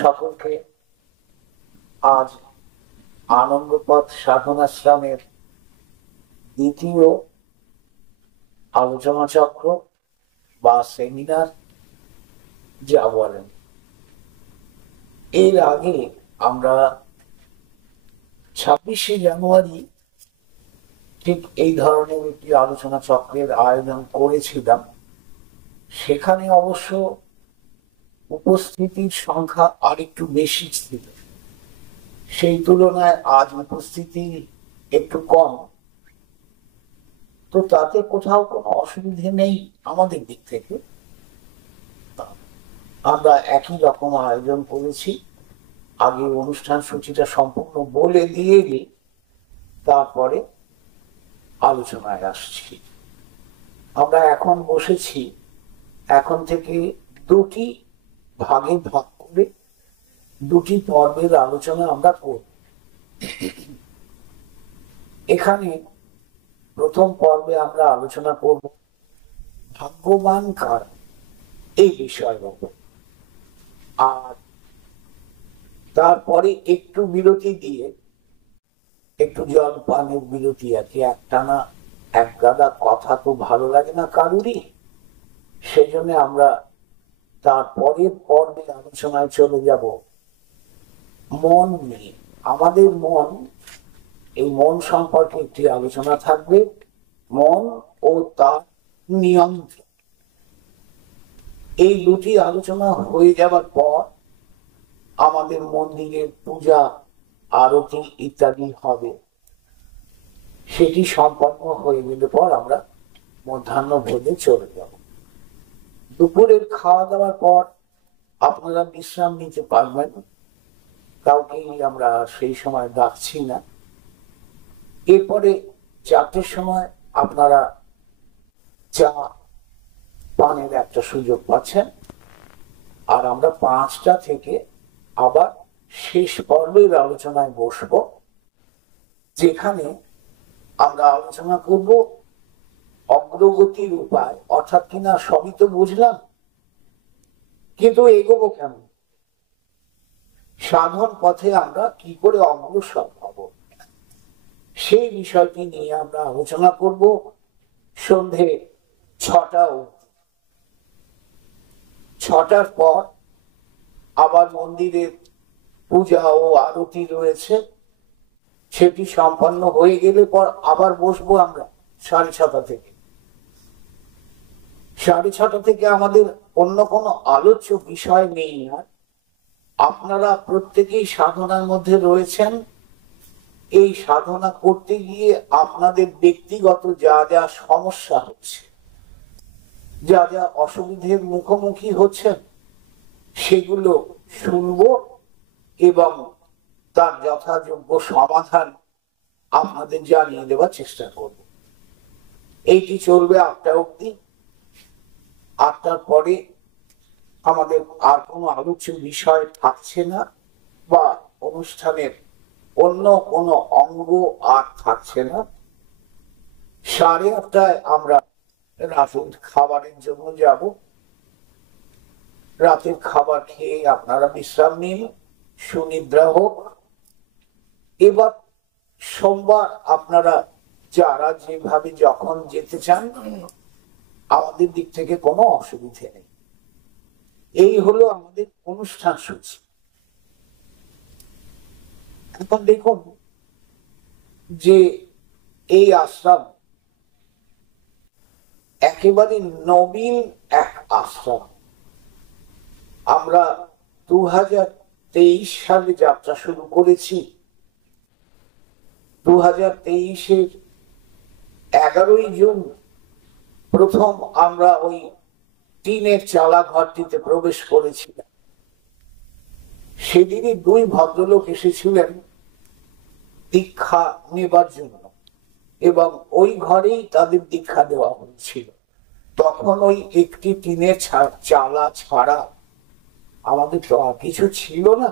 সকলকে আজ আনন্দপথ সাধনাশ্রমের দ্বিতীয় আলোচনা চক্র বা সেমিনার যা বলেন। এর আগে আমরা 26শে জানুয়ারি ঠিক এই ধরনের একটি আলোচনা চক্রের আয়োজন করেছিলাম। সেখানে অবশ্য উপস্থিতির সংখ্যা আরেকটু বেশি ছিল, সেই তুলনায় আজ উপস্থিতি একটু কম। তো তাতে কোথাও কোনো অসুবিধে নেই আমাদের দিক থেকে। আমরা একই রকম আয়োজন করেছি। আগে অনুষ্ঠান সূচিটা সম্পূর্ণ বলে দিয়ে দিই, তারপরে আলোচনায় আসছি। আমরা এখন বসেছি, এখন থেকে দুটি ভাগে ভাগ করে দুটি পর্বের আলোচনা আমরা করব। এখানে প্রথম পর্বে আমরা আলোচনা করব ভাগ্যবান কার, এই বিষয়ের উপর। আর তারপরে একটু বিরতি দিয়ে, একটু জল পানের বিরতি আর কি, একটানা এক গাদা কথা তো ভালো লাগে না কারুরই। সেজন্য আমরা তারপরের পর্বে আলোচনায় চলে যাব মন নিয়ে। আমাদের মন, এই মন সম্পর্কে একটি আলোচনা থাকবে, মন ও তার নিয়ন্ত্রণ। এই দুটি আলোচনা হয়ে যাবার পর আমাদের মন্দিরের পূজা, আরতি ইত্যাদি হবে। সেটি সম্পন্ন হয়ে গেলে পর আমরা মধ্যাহ্ন ভোজে চলে যাব। দুপুরের খাওয়া দাওয়ার পর আপনারা বিশ্রাম নিতে পারবেন, কাউকেই আমরা সেই সময় ডাকছি না। এরপরে 4টের সময় আপনারা চা পানের একটা সুযোগ পাচ্ছেন। আর আমরা 5টা থেকে আবার শেষ পর্বের আলোচনায় বসব, যেখানে আমরা আলোচনা করব অগ্রগতির উপায়। অর্থাৎ কিনা সবই তো বুঝলাম, কিন্তু এগোবো কেমন, সাধন পথে আমরা কি করে অগ্রসর হব, সেই বিষয়টি নিয়ে আমরা আলোচনা করব সন্ধে 6টা অবধি। 6টার পর আবার মন্দিরের পূজা ও আরতি রয়েছে, সেটি সম্পন্ন হয়ে গেলে পর আবার বসবো আমরা 6:30 থেকে। 6:30 থেকে আমাদের অন্য কোনো আলোচ্য বিষয় নেই। আর আপনারা প্রত্যেকেই সাধনার মধ্যে রয়েছেন। এই সাধনা করতে গিয়ে আপনাদের ব্যক্তিগত যা যা সমস্যা হচ্ছে, যা যা অসুবিধের মুখোমুখি হচ্ছেন, সেগুলো শুনব এবং তার যথাযোগ্য সমাধান আপনাদের জানিয়ে দেওয়ার চেষ্টা করব। এইটি চলবে 8টা অবধি। 8টার পরে আমাদের আর কোনো আলোচ্য বিষয় থাকছে না, বা অনুষ্ঠানের অন্য কোনো অঙ্গ আর থাকছে না। 8:30টায় আমরা রাতের খাবারের জন্য যাব। রাতের খাবার খেয়ে আপনারা বিশ্রাম নিন, সুনিদ্রা হোক। এবার সোমবার আপনারা যারা যেভাবে যখন যেতে চান, আমাদের দিক থেকে কোনো অসুবিধে নেই। এই হলো আমাদের অনুষ্ঠান সূচি। এখন দেখুন যে এই আশ্রম একেবারে নবীন এক আশ্রম। আমরা 2023 সালে যাত্রা শুরু করেছি। 2023-এর 11ই জুন প্রথম আমরা ওই টিনের চালা ঘরটিতে প্রবেশ করেছিলাম। সেদিনই 2 ভদ্রলোক এসেছিলেন দীক্ষা নেবার জন্য, এবং ওই ঘরেই তাদের দীক্ষা দেওয়া হয়েছিল। তখন ওই একটি টিনের চালা ছাড়া আমাদের তো আর কিছু ছিল না।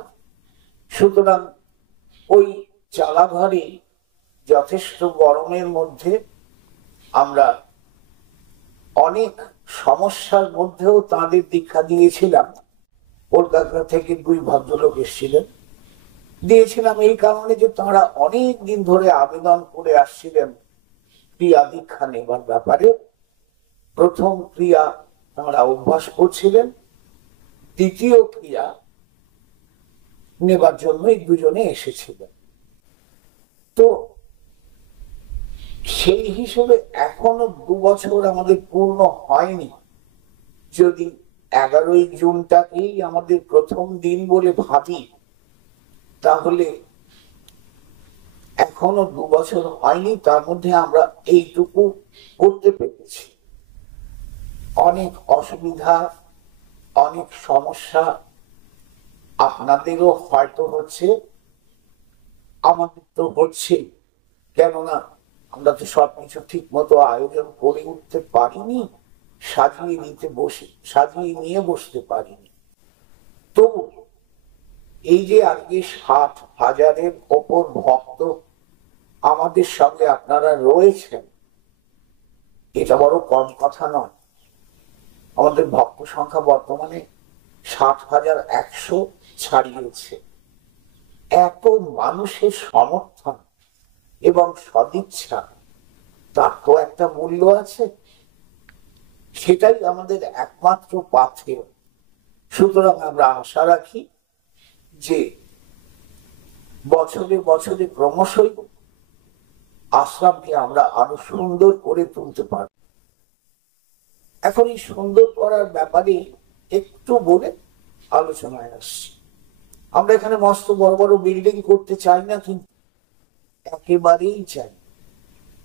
সুতরাং ওই চালা ঘরে যথেষ্ট গরমের মধ্যে আমরা অনেক সমস্যার মধ্যেও তাদের দীক্ষা দিয়েছিলাম। কলকাতা থেকে দুই ভদ্রলোক এসেছিলেন। দিয়েছিলাম এই কারণে যে তাঁরা অনেক দিন ধরে আবেদন করে আসছিলেন ক্রিয়া দীক্ষা নেবার ব্যাপারে। প্রথম ক্রিয়া তাঁরা অভ্যাস করছিলেন, দ্বিতীয় ক্রিয়া নেবার জন্য এই দুজনে এসেছিলেন। তো সেই হিসেবে এখনো 2 বছর আমাদের পূর্ণ হয়নি। যদি 11ই জুনটাকেই আমাদের প্রথম দিন বলে ভাবি, তাহলে এখনো 2 বছর হয়নি, তার মধ্যে আমরা এইটুকু করতে পেরেছি। অনেক অসুবিধা, অনেক সমস্যা আপনাদেরও হয়তো হচ্ছে, আমাদের তো হচ্ছে। কেননা আমরা তো সবকিছু ঠিক মতো আয়োজন করে উঠতে পারিনি, সাজিয়ে নিয়ে বসতে পারিনি। তো এই যে আজকে 60,000-এর ওপর ভক্ত আমাদের সঙ্গে আপনারা রয়েছেন, এটা বড় কম কথা নয়। আমাদের ভক্ত সংখ্যা বর্তমানে 60,100 ছাড়িয়েছে। এত মানুষের সমর্থন এবং সদিচ্ছা, তার তো একটা মূল্য আছে, সেটাই আমাদের একমাত্র পাথেয়। সুতরাং আমরা আশা রাখি যে বছরে বছরে ক্রমশই আশ্রমকে আমরা আরো সুন্দর করে তুলতে পারব। এখন এই সুন্দর করার ব্যাপারে একটু বলে আলোচনায় আসছি। আমরা এখানে মস্ত বড় বড় বিল্ডিং করতে চাই না, কিন্তু একেবারেই চাই।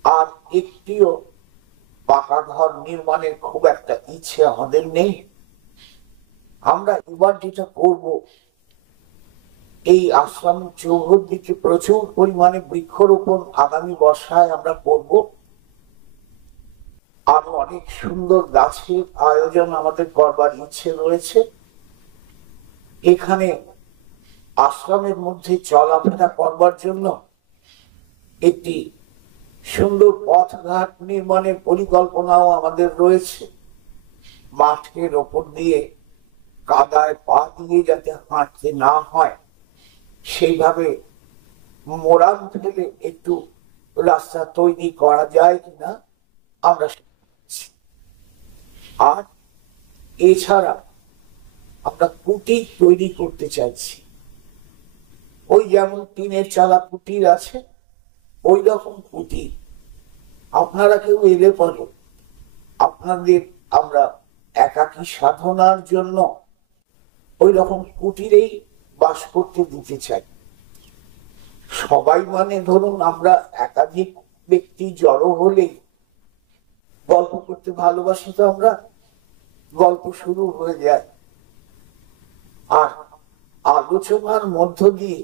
আর একটিও পাকা ঘর নির্মাণের খুব একটা ইচ্ছে আমাদের নেই। আমরা এবার যেটা করব, এই আশ্রম চৌহদ্দিতে প্রচুর পরিমাণে বৃক্ষরোপণ আগামী বর্ষায় আমরা করব। আরো অনেক সুন্দর গাছের আয়োজন আমাদের করবার ইচ্ছে রয়েছে। এখানে আশ্রমের মধ্যে চলাফেরা করবার জন্য একটি সুন্দর পথঘাট নির্মাণের পরিকল্পনাও আমাদের রয়েছে। মাঠের ওপর দিয়ে কাদায় পা দিয়ে যাতে হাঁটতে না হয়, সেইভাবে মোরাম ফেলে একটু রাস্তা তৈরি করা যায় কিনা আমরা। আর এছাড়া আমরা কুটির তৈরি করতে চাইছি। ওই যেমন টিনের চালা কুটির আছে, ওই রকম কুটির আপনারা কেউ এলে পরে আপনাদের আমরা একাকী সাধনার জন্য ওই রকম কুটিরেই বাস করতে দিতে চাই। সবাই মানে ধরুন আমরা একাধিক ব্যক্তি জড়ো হলেই গল্প করতে ভালোবাসি, তো আমরা গল্প শুরু হয়ে যায়। আর আলোচনার মধ্য দিয়ে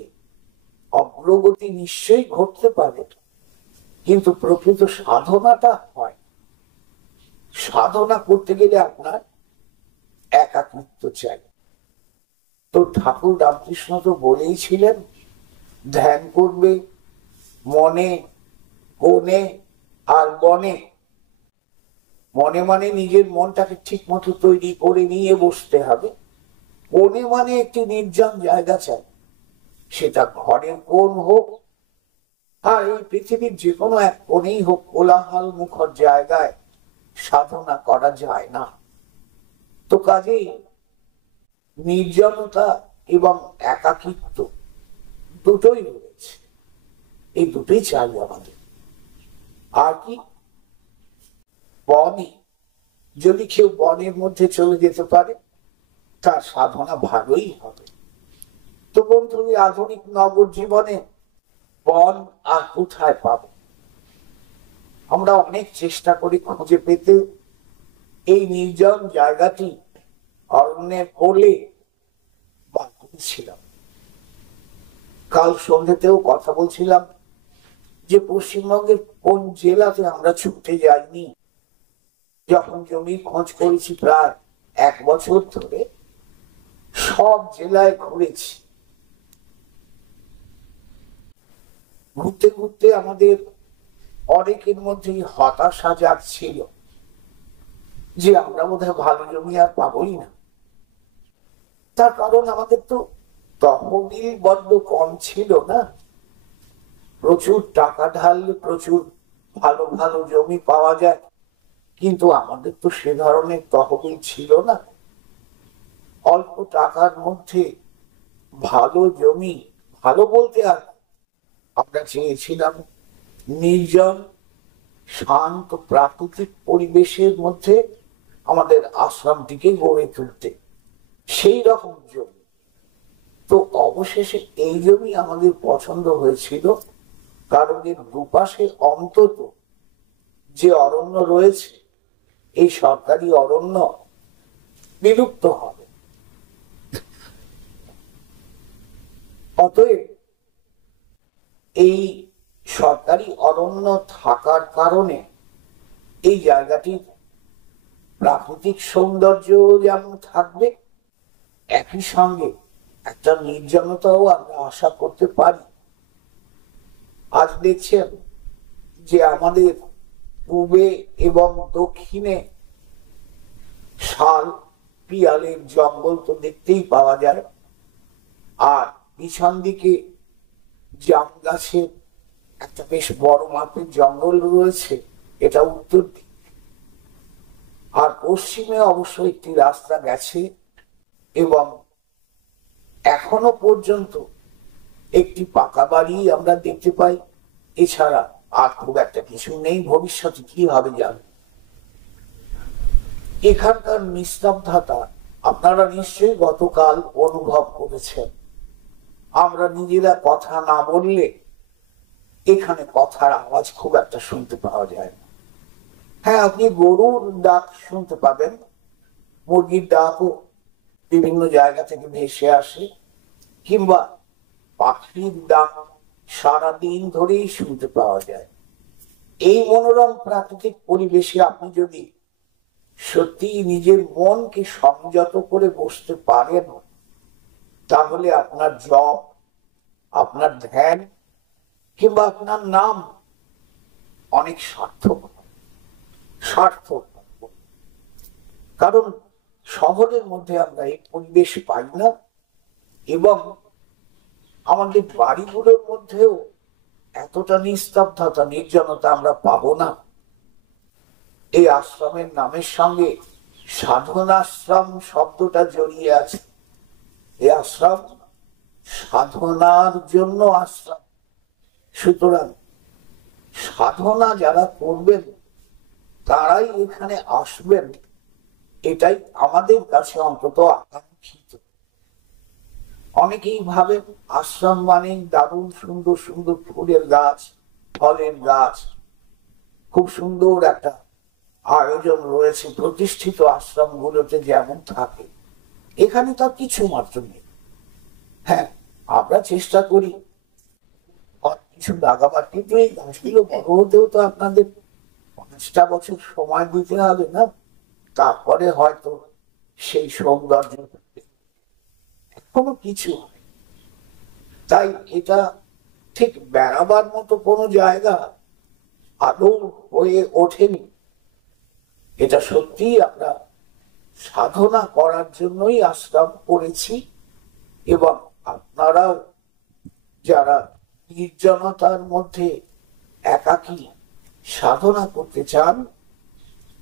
অগ্রগতি নিশ্চয়ই ঘটতে পারে, কিন্তু প্রকৃত সাধনাটা হয়। সাধনা করতে গেলে আপনার একাকিত্ব চাই। তো ঠাকুর রামকৃষ্ণ তো বলেইছিলেন, ধ্যান করবে মনে, কোণে আর বনে। মনে মানে নিজের মনটাকে ঠিক মতো তৈরি করে নিয়ে বসতে হবে। কোণে মানে একটি নির্জন জায়গা চাই, সেটা ঘরের কোণ হোক আর এই পৃথিবীর যে কোনো এক কোণেই হোক, কোলাহল মুখর জায়গায় সাধনা করা যায় না। তো কাজেই নির্জনতা এবং একাকিত্ব দুটোই রয়েছে, এই দুটোই চাই আমাদের। আর কি, বনে যদি কেউ বনের মধ্যে চলে যেতে পারে, তার সাধনা ভালোই হবে। তো বন্ধু, আধুনিক নগর জীবনে বন আর কোথায় পাব? আমরা অনেক চেষ্টা করি খুঁজে পেতে। এই নির্জন জায়গাটি অরণ্যের কোলে বার করেছিলাম। কাল সন্ধ্যেতেও কথা বলছিলাম যে পশ্চিমবঙ্গের কোন জেলাতে আমরা ছুটে যাইনি। যখন জমি খোঁজ করেছি প্রায় 1 বছর ধরে, সব জেলায় ঘুরেছি। ঘুরতে ঘুরতে আমাদের অনেকের মধ্যেই হতাশা জাগছিল যে আমরা বোধহয় ভালো জমি আর পাবোই না। তার কারণ আমাদের তো তহবিল বড্ড কম ছিল না। প্রচুর টাকা ঢাললে প্রচুর ভালো ভালো জমি পাওয়া যায়, কিন্তু আমাদের তো সে ধরনের তহবিল ছিল না। অল্প টাকার মধ্যে ভালো জমি, ভালো বলতে আর আমরা চেয়েছিলাম নির্জন শান্ত প্রাকৃতিক পরিবেশের মধ্যে আমাদের আশ্রমটিকে গড়ে তুলতে, সেই রকম জমি। তো অবশেষে এই জমি আমাদের পছন্দ হয়েছিল, কারণ এর দুপাশে অন্তত যে অরণ্য রয়েছে, এই সরকারি অরণ্য বিলুপ্ত হবে। অতএব এই সরকারি অরণ্য থাকার কারণে এই জায়গাটির প্রাকৃতিক সৌন্দর্য যেমন থাকবে, একই সঙ্গে একটা নির্জনতাও আমরা আশা করতে পারি। আজ দেখছেন যে আমাদের পূবে এবং দক্ষিণে শাল পিয়ালের জঙ্গল তো দেখতেই পাওয়া যায়, আর পিছন দিকে জাম গাছের একটা বেশ বড় মাপের জঙ্গল রয়েছে, এটা উত্তর দিক। আর পশ্চিমে অবশ্য একটি রাস্তা গেছে এবং এখনো পর্যন্ত একটি পাকা বাড়ি আমরা দেখতে পাই। এছাড়া আর খুব একটা কিছু নেই। ভবিষ্যতে কি হবে জানেন। এখানকার নিস্তব্ধতা আপনারা নিশ্চয়ই গতকাল অনুভব করেছেন। আমরা নিজেরা কথা না বললে এখানে কথার আওয়াজ খুব একটা শুনতে পাওয়া যায় না। হ্যাঁ, আপনি গরুর ডাক শুনতে পাবেন, মুরগির ডাকও বিভিন্ন জায়গা থেকে ভেসে আসে, কিংবা পাখির ডাক সারাদিন ধরেই শুনতে পাওয়া যায়। এই মনোরম প্রাকৃতিক পরিবেশে আপনি যদি সত্যি নিজের মনকে সংযত করে বসতে পারেন, তাহলে আপনার জপ, আপনার ধ্যান কিংবা আপনার নাম অনেক সার্থক। কারণ শহরের মধ্যে আমরা এই পরিবেশ পাই না, এবং আমাদের বাড়িগুলোর মধ্যেও এতটা নিস্তব্ধতা, নির্জনতা আমরা পাবো না। এই আশ্রমের নামের সঙ্গে সাধনাশ্রম শব্দটা জড়িয়ে আছে। এই আশ্রম সাধনার জন্য আশ্রম। সুতরাং সাধনা যারা করবেন তারাই এখানে আসবেন, এটাই আমাদের কাছে অন্তত আকাঙ্ক্ষিত। অনেকেই ভাবেন আশ্রম মানে দারুণ সুন্দর সুন্দর ফুলের গাছ, ফলের গাছ, খুব সুন্দর একটা আয়োজন রয়েছে প্রতিষ্ঠিত আশ্রমগুলোতে যেমন থাকে। এখানে তার কিছু মাত্র নেই। হ্যাঁ, আমরা চেষ্টা করি কিছু লাগাবার, কিন্তু এই গাছগুলো বড় হতেও তো আপনাদের ৫টা বছর সময় দিতে হবে না? তারপরে হয়তো সেই সৌন্দর্য এখনো কিছু। তাই এটা ঠিক বেড়াবার মতো কোনো জায়গা আদৌ হয়ে ওঠেনি। এটা সত্যি আমরা সাধনা করার জন্যই আশ্রম করেছি, এবং আপনারাও যারা নির্জনতার মধ্যে একাকী সাধনা করতে চান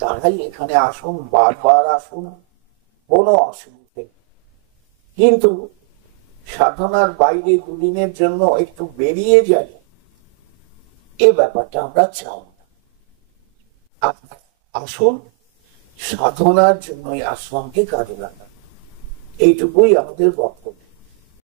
তারাই এখানে আসুন, বারবার আসুন, কোনো অসুবিধা নেই। কিন্তু সাধনার বাইরে দুদিনের জন্য একটু বেরিয়ে যাই, এ ব্যাপারটা আমরা চাই না। আপনারা আসুন, সাধনার জন্যই আশ্রমকে কাজে লাগান, এইটুকুই আমাদের বক্তব্য।